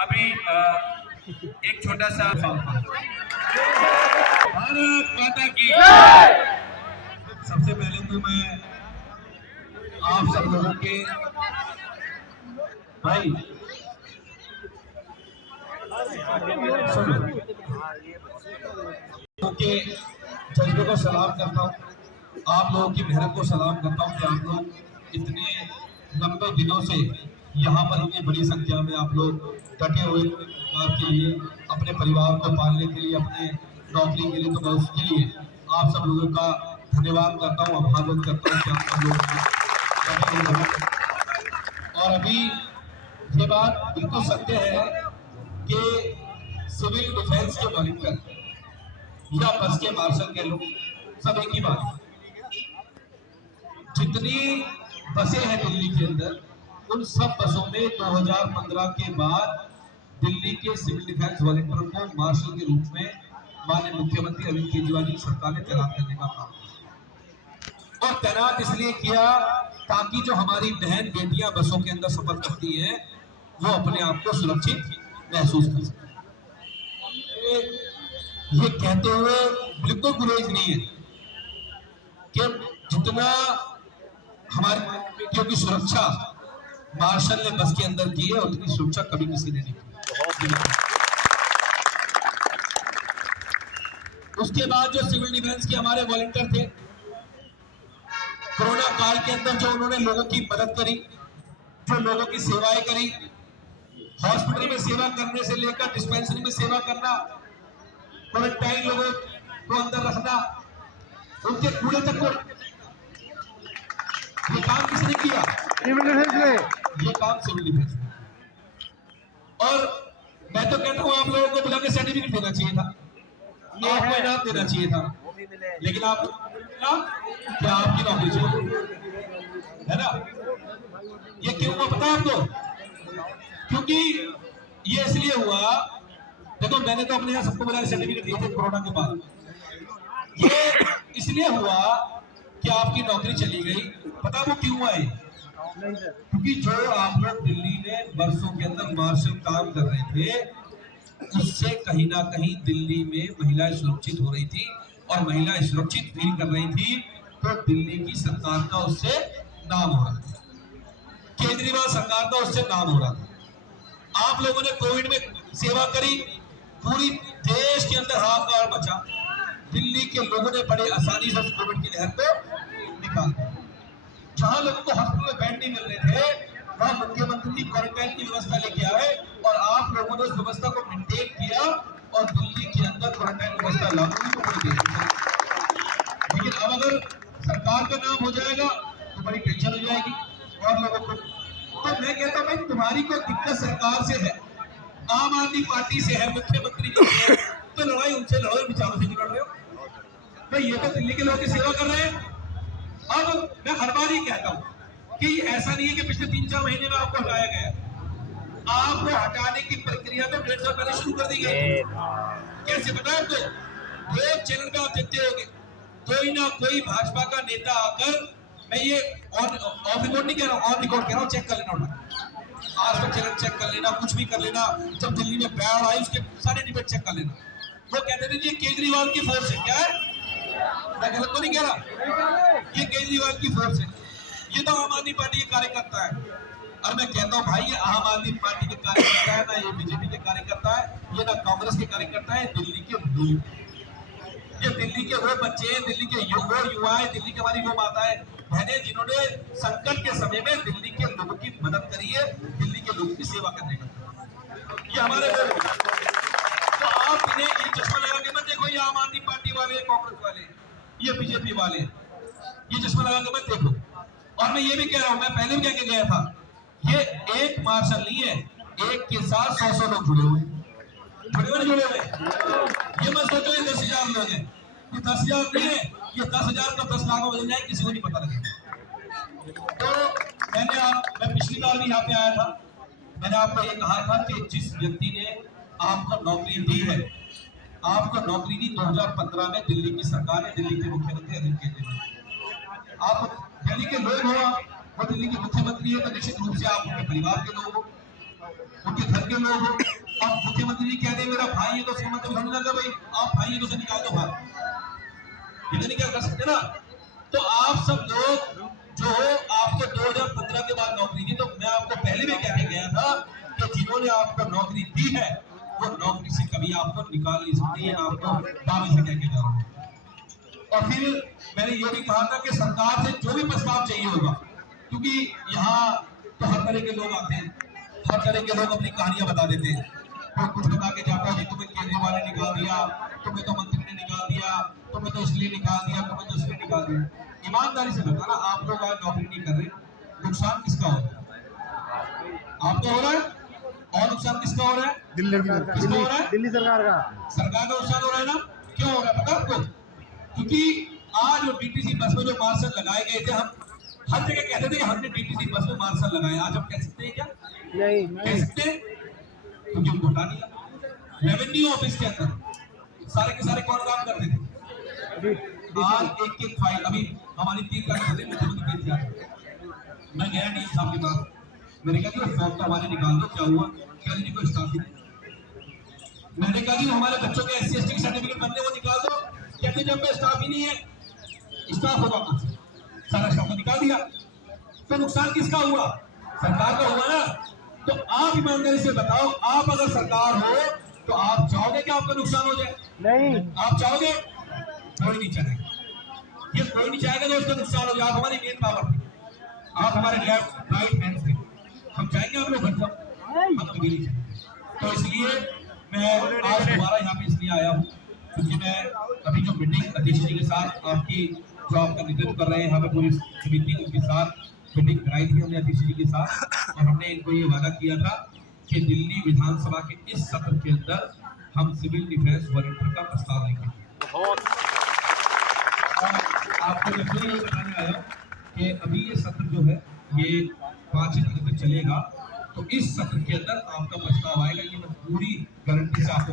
अभी एक छोटा सा भारत माता की सबसे पहले तो मैं आप सब लोगों के भाई के जज्बे को सलाम करता हूँ, आप लोगों की मेहनत को सलाम करता हूँ कि आप लोग इतने लंबे दिनों से यहाँ पर इतनी बड़ी संख्या में आप लोग डटे हुए आपके लिए, अपने परिवार को पालने के लिए, अपने नौकरी के लिए, तो मैं उसके लिए आप सब लोगों का धन्यवाद करता हूँ, आभार व्यक्त करता हूँ कि आप सब लोग डटे हुए। और अभी ये बात बिल्कुल सत्य है कि सिविल डिफेंस के वॉलंटियर या बस के मार्शल के लोग सब एक ही बात, जितनी बसें हैं दिल्ली के अंदर, उन सब बसों में 2015 के बाद दिल्ली के सिविल डिफेंस वॉलंटियर को मार्शल के रूप में माननीय मुख्यमंत्री अरविंद केजरीवाल की सरकार ने तैनात करने का काम किया। और तैनात इसलिए किया ताकि जो हमारी बहन बेटियां बसों के अंदर सफर करती हैं वो अपने आप को सुरक्षित महसूस कर सके। ये कहते हुए बिल्कुल गुरेज नहीं है कि जितना हमारी बेटियों की सुरक्षा मार्शल ने बस के अंदर की है उतनी सुरक्षा कभी किसी ने नहीं की। उसके बाद जो सिविल डिफेंस के हमारे वॉलंटियर थे, कोरोना काल के अंदर जो उन्होंने लोगों की मदद करी, जो लोगों की सेवाएं करी, हॉस्पिटल में सेवा करने से लेकर डिस्पेंसरी में सेवा करना, क्वारंटाइन लोगों को अंदर रखना, उनके कूड़े तक को, ये काम किसने किया? सिविल डिफेंस ने। ये काम सिविल डिफेंस ने। और मैं तो कहता हूँ आप लोगों को बुला के सर्टिफिकेट देना चाहिए था, आपको इनाम देना चाहिए था, लेकिन आप क्या आपकी नौकरी चाहिए है ना? ये क्यों हुआ पता है आपको? क्योंकि ये इसलिए हुआ, देखो मैंने तो अपने यहाँ सबको बुला के सर्टिफिकेट दिए थे कोरोना के बाद। ये इसलिए हुआ कि आपकी नौकरी चली गई, पता वो क्यों हुआ है? क्योंकि जो आप लोग दिल्ली में बरसों के अंदर मार्शल काम कर रहे थे, उससे कहीं ना कहीं दिल्ली में महिलाएं सुरक्षित हो रही थी, और महिलाएं सुरक्षित फील कर रही थी, तो दिल्ली की सरकार का उससे नाम हो रहा था, केजरीवाल सरकार का उससे नाम हो रहा था। आप लोगों ने कोविड में सेवा करी, पूरी देश के अंदर हाहाकार मचा, दिल्ली के लोगों ने बड़े आसानी से कोविड की लहर को निकाल दिया। जहां लोगों को हॉस्पिटल में बेड नहीं मिल रहे थे, वहां मुख्यमंत्री क्वारंटाइन की व्यवस्था लेके आए और आप लोगों ने उस व्यवस्था को मेंटेन किया और दिल्ली के अंदर क्वारंटाइन व्यवस्था लागू कर दी। लेकिन अब अगर सरकार का नाम हो जाएगा तो बड़ी टेंशन हो जाएगी और लोगों को। तो मैं कहता हूं भाई, तुम्हारी कोई दिक्कत सरकार से है, आम आदमी पार्टी से है, मुख्यमंत्री जी से, तो लड़ाई उनसे लड़ो, विचारों से लड़ रहे हो भाई। ये तो दिल्ली के लोगों की सेवा कर रहे हैं। अब मैं हर बार ही कहता हूं कि ऐसा नहीं है कि पिछले 3-4 महीने में आपको हटाया गया, आपको हटाने की प्रक्रिया तो 1.5 साल पहले शुरू कर दी गई। कैसे बताया आपको? रोज चैनल पे आप देखते होंगे, कोई ना कोई भाजपा का नेता आकर, मैं ये ऑफ रिकॉर्ड नहीं कह रहा हूँ, ऑन रिकॉर्ड कह रहा हूँ, चेक कर लेना उन्हें, आज तक चैनल चेक कर लेना, कुछ भी कर लेना, जब दिल्ली में बाढ़ आई उसके सारे डिबेट चेक कर लेना। वो कहते थे ये केजरीवाल की फोर्स है। क्या है? मैं गलत तो नहीं कह रहा, ये केजरीवाल की फोर्स है, ये तो आम आदमी पार्टी के कार्यकर्ता है। और मैं कहता हूँ भाई, ये आम आदमी पार्टी के कार्यकर्ता है ना, ये बीजेपी के कार्यकर्ता है, ये ना कांग्रेस के कार्यकर्ता है, दिल्ली के लोग, ये दिल्ली के वो बच्चे हैं, दिल्ली के वो युवा है, दिल्ली की हमारी वो माताएं बहनें जिन्होंने संकट के समय में दिल्ली के लोगों की मदद करी है, दिल्ली के लोगों की सेवा करने का, ये हमारे लोग। तो आप इन्हें ये चश्मा लगा के मत देखो, ये आम आदमी पार्टी वाले, कांग्रेस वाले, ये बीजेपी वाले, ये चश्मा लगा के मत देखो। और मैं ये भी कह रहा हूं, मैं पहले भी कह के गया था, ये एक मार्शल नहीं है, एक के साथ 100 लोग जुड़े हुए, जुड़े हुए। ये मत सोचो ये 10,000 लोग हैं, ये 10,000 नहीं है, ये 10,000 का 10 लाख में बदल जाए, किसी को नहीं पता लगेगा। तो मैं पिछली बार भी यहाँ पे आया था, मैंने आपको ये कहा था कि जिस व्यक्ति ने आपको नौकरी दी है, आपको नौकरी दी 2015 में दिल्ली की सरकार ने, दिल्ली के मुख्यमंत्री अरविंद केजरीवाल। आप दिल्ली के लोग हो, वो दिल्ली के मुख्यमंत्री है, तो निश्चित रूप से आप उनके परिवार के लोग हो। उनके घर के लोग हो। अब मुख्यमंत्री जी कहते हैं मेरा भाई है तो उसका मतलब समझ लगा भाई आप भाई है तो उसे निकाल दो बाहर, ये नहीं क्या कर सकते ना। तो आप सब लोग जो आपको 2015 के बाद नौकरी दी, तो मैं आपको पहले भी कह के गया था कि जिन्होंने आपको नौकरी दी है वो नौकरी से कभी आपको निकाल नहीं सकते, ये आपको दावे से कह के जा रहा हूं। और फिर मैंने ये भी कहा था कि सरकार से जो भी प्रस्ताव चाहिए होगा, क्योंकि यहाँ तो हर तरह के लोग आते हैं, हर तरह के लोग अपनी कहानियां बता देते हैं। कोई कुछ बता के जाता है जी तुम्हें केजरीवाल ने निकाल दिया, तुम्हें तो मंत्री ने निकाल दिया, तुम्हें तो इसलिए निकाल दिया, तुम्हें तो इसलिए निकाल दिया। ईमानदारी से बताना, आप लोग आज नौकरी नहीं कर रहे, नुकसान किसका हो रहा है? आपका हो रहा है। और नुकसान किसका हो रहा है? दिल्ली किसका हो रहा है? दिल्ली सरकार का नुकसान हो रहा है ना। क्यों हो रहा है पता आपको? क्योंकि आज जो डीटीसी बस में जो मार्शल लगाए गए थे, हम हर जगह कहते थे कि हमने डीटीसी बस में मार्शल लगाए, आज हम कह सकते हैं क्या? नहीं कह सकते हैं? क्योंकि उनको हटा दिया। रेवेन्यू ऑफिस के अंदर सारे के सारे कौन काम करते थे? आज एक एक फाइल, अभी हमारी 3 तारीख मुख्यमंत्री के साथ मैं गया डीएम साहब के पास, मैंने कहा कि फॉर्म तो हमारे निकाल दो, क्या हुआ? क्या जी कोई स्टाफ नहीं। मैंने कहा कि हमारे बच्चों के SC ST के सर्टिफिकेट बनने वो निकाल दो, कहते जब में स्टाफ ही नहीं है, स्टाफ होगा कहां से? सारा स्टाफ को निकाल दिया। तो नुकसान किसका हुआ? सरकार का हुआ ना। तो आप ईमानदारी से बताओ, आप अगर सरकार हो तो आप चाहोगे कि आपका नुकसान हो जाए? नहीं, आप चाहोगे? कोई नहीं चाहेगा, ये कोई नहीं चाहेगा तो उसका नुकसान हो जाए। आप हमारी मेन पावर थे, आप हमारे लेफ्ट राइट हैंड थे, हम चाहेंगे आप लोग घर जाओ, हम कभी नहीं चाहेंगे। तो इसलिए मैं आज दोबारा यहाँ पे इसलिए आया हूँ क्योंकि मैं अभी जो मीटिंग अध्यक्ष जी के साथ आपकी जो आपका नेतृत्व कर रहे हैं, यहाँ पे पूरी समिति उनके साथ मीटिंग कराई थी हमने अध्यक्ष जी के साथ, और हमने इनको ये वादा किया था कि दिल्ली विधानसभा के इस सत्र के अंदर हम सिविल डिफेंस वॉलंटियर का प्रस्ताव लेंगे। आपको मैं ये बताने आया कि अभी ये सत्र जो है ये 5 दिन तक चलेगा, तो इस सत्र के अंदर आपका प्रस्ताव आएगा, ये मैं पूरी गारंटी से आपको।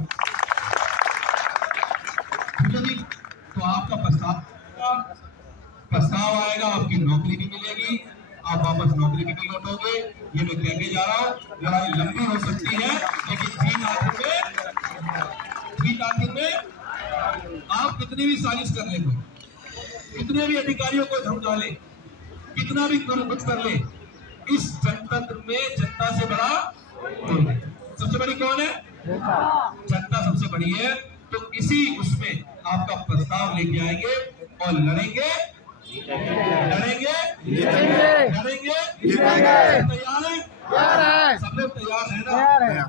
तो आपका प्रस्ताव आएगा, आपकी नौकरी भी मिलेगी, आप वापस नौकरी भी नहीं लौटोगे, ये मैं कह के जा रहा हूँ। लड़ाई लंबी हो सकती है लेकिन ठीक आखिर में आप कितनी भी साजिश कर ले, कितने भी अधिकारियों को धमका ले, कितना भी कुछ कर ले, इस जनतंत्र में जनता से बड़ा सबसे बड़ी कौन है? जनता सबसे बड़ी है। तो इसी उसमें आपका प्रस्ताव लेके आएंगे और लड़ेंगे, लड़ेंगे, लड़ेंगे, तैयार है? सब लोग तैयार है ना?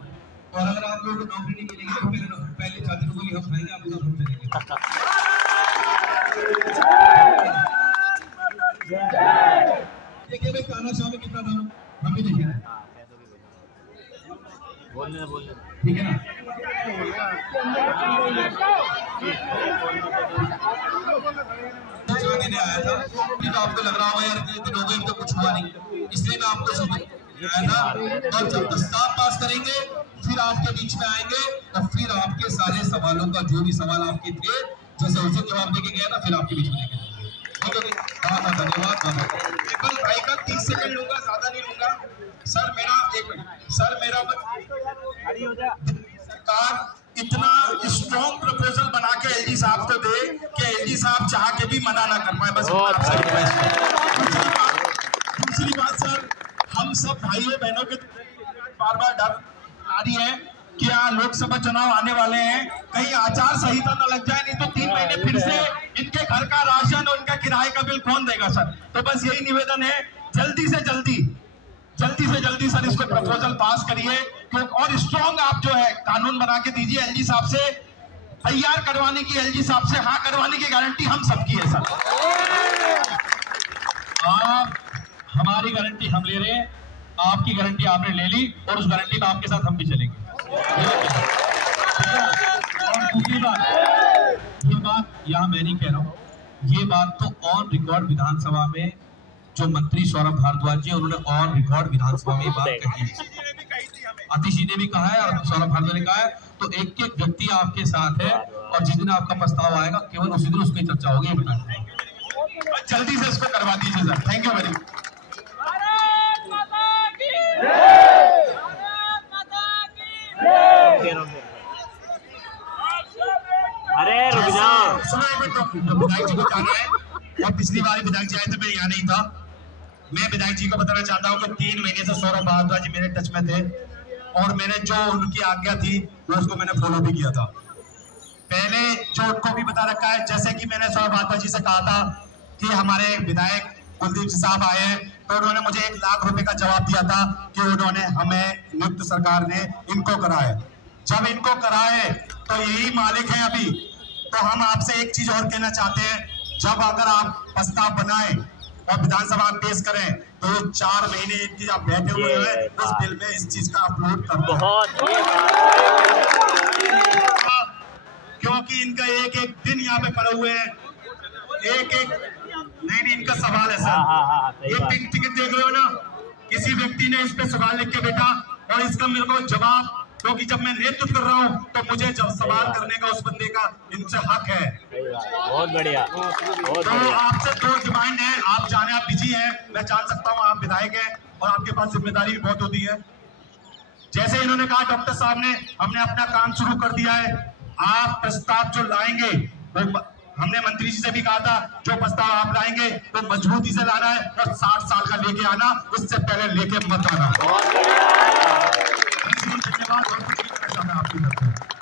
और अगर आप लोगों को नौकरी नहीं मिलेगी तो पहले छात्र को गोली हम खाएंगे, आप लोग चलेंगे। देखिए भाई तानाशाह में कितना दाम हम भी देखेंगे, ठीक है ना? देने आया था, तो आपको लग रहा होगा यार इतने दिन हो गए तो कुछ हुआ नहीं, इसलिए मैं आपको आया था। और जब प्रस्ताव पास करेंगे फिर आपके बीच में आएंगे और फिर आपके सारे सवालों का जो भी सवाल आपके थे जैसे उसे जवाब देके गया था, फिर आपके बीच में लेके बहुत धन्यवाद। केवल भाई का 30 सेकंड लूंगा, ज्यादा नहीं लूंगा। सर मेरा 1 मिनट, सर मेरा सरकार इतना स्ट्रॉन्ग प्रपोजल बना के एलजी साहब को दे कि एलजी साहब चाह के भी मना ना कर पाए, बस दूसरी बात सर, हम सब भाइयों बहनों के बार बार डर आ रही है कि यहाँ लोकसभा चुनाव आने वाले हैं, कहीं आचार संहिता न लग जाए, नहीं तो 3 महीने फिर से इनके घर का राशन और इनका किराए का बिल कौन देगा सर। तो बस यही निवेदन है, जल्दी से जल्दी सर इसको प्रपोजल पास करिए और स्ट्रॉन्ग आप जो है कानून बना के दीजिए, एलजी साहब से तैयार करवाने की, एलजी साहब से हाँ करवाने की गारंटी हम सबकी है सर। आप हमारी गारंटी हम ले रहे हैं, आपकी गारंटी आपने ले ली और उस गारंटी में आपके साथ हम भी चलेंगे। और दूसरी बात, ये बात यहाँ मैं नहीं कह रहा हूँ, ये बात तो ऑन रिकॉर्ड विधानसभा में जो मंत्री सौरभ भारद्वाज जी उन्होंने ऑन रिकॉर्ड विधानसभा में बात कही है, आतिश जी ने भी कहा है और सौरभ भारद्वाज ने कहा है। तो एक एक व्यक्ति आपके साथ है और जिस दिन आपका प्रस्ताव आएगा केवल उसी दिन उसकी चर्चा होगी, जल्दी से इसको करवा दीजिए sir. Thank you very much. तो विधायक जी को जाना है। और पिछली बार विधायक जी आए थे, मैं यहाँ नहीं था। मैं विधायक जी को बताना चाहता हूँ कि 3 महीने से सौरभ भारद्वाज जी मेरे टच में थे और मैंने जो उनकी आज्ञा थी वो उसको मैंने फॉलो भी किया था। पहले जो उनको भी बता रखा है, जैसे कि मैंने सौरभ भारद्वाज जी से कहा था कि हमारे विधायक कुलदीप जी साहब आए तो उन्होंने मुझे 1 लाख रुपए का जवाब दिया था कि उन्होंने हमें नियुक्त सरकार ने इनको कराया। जब इनको कराए तो यही मालिक है अभी। तो हम आपसे एक चीज और कहना चाहते हैं, जब अगर आप प्रस्ताव बनाए और विधानसभा में पेश करें तो 4 महीने की आप बैठे हुए हैं उस बिल में इस चीज का अपलोड करते हैं, क्योंकि इनका एक एक दिन यहाँ पे खड़े हुए हैं। एक एक नहीं इनका सवाल है सर। ये पिंक टिकट देख रहे हो ना, किसी व्यक्ति ने इस पे सवाल लिख के बैठा और इसका मेरे को जवाब, क्योंकि जब मैं नेतृत्व कर रहा हूँ तो मुझे जब सवाल करने का उस बंदे का इनसे हक है। बहुत बढ़िया, बहुत तो बढ़िया। आपसे 2 डिमांड है, आप जाने आप बिजी हैं, मैं जान सकता हूँ आप विधायक हैं और आपके पास जिम्मेदारी भी बहुत होती है। जैसे इन्होंने कहा डॉक्टर साहब ने, हमने अपना काम शुरू कर दिया है। आप प्रस्ताव जो लाएंगे वो हमने मंत्री जी से भी कहा था, जो प्रस्ताव आप लाएंगे तो मजबूती से लाना है और 60 साल का लेके आना, उससे पहले लेके मत आना। धन्यवाद। और कुछ नहीं कहना चाहता आपकी तरफ से।